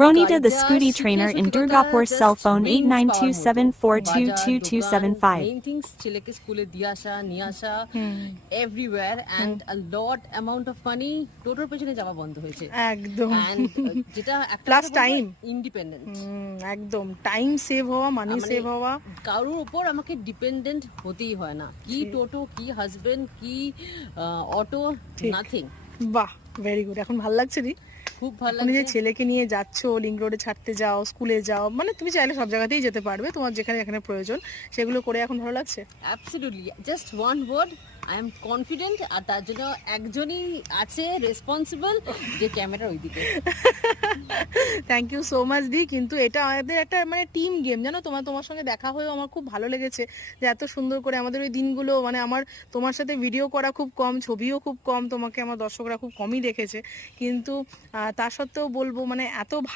Ronita the Scooty trainer in Durgapur, cell phone 8927422275. Main things ছেলেকে স্কুলে দিয়ে আসা নিয়ে আসা everywhere and a lot amount of money টোটোর পেছনে যাওয়া বন্ধ হয়েছে একদম এন্ড যেটা একটা প্লাস টাইম ইন্ডিপেন্ডেন্ট একদম টাইম সেভ হওয়া মানি সেভ হওয়া কারোর উপর আমাকে ডিপেন্ডেন্ট হতেই হয় না কি টোটো কি হাজবেন্ড কি অটো নাথিং বাহ ভেরি গুড এখন ভালো লাগছে দি খুব ভালো তুমি যে লাগছে ছেলেকে নিয়ে যাচ্ছো লিংক রোডে ছাড়তে যাও স্কুলে যাও মানে তুমি চাইলে সব জায়গাতেই যেতে পারবে তোমার যেখানে যেখানে প্রয়োজন সেগুলো করে এখন ভালো লাগছে absolutely just one word I am confident আর তার জন্য একজনই আছে রেসপন্সিবল যে ক্যামেরার ওইদিকে থ্যাংক ইউ সো মাচ দি কিন্তু এটা আমাদের একটা মানে টিম গেম জানো তোমার সঙ্গে দেখা হয়েও আমার খুব ভালো লেগেছে যে এত সুন্দর করে আমাদের ওই দিনগুলো মানে আমার তোমার সাথে ভিডিও করা খুব কম ছবিও খুব কম তোমাকে আমার দর্শকরা খুব কমই দেখেছে কিন্তু তা সত্ত্বেও বলবো মানে এত ভালো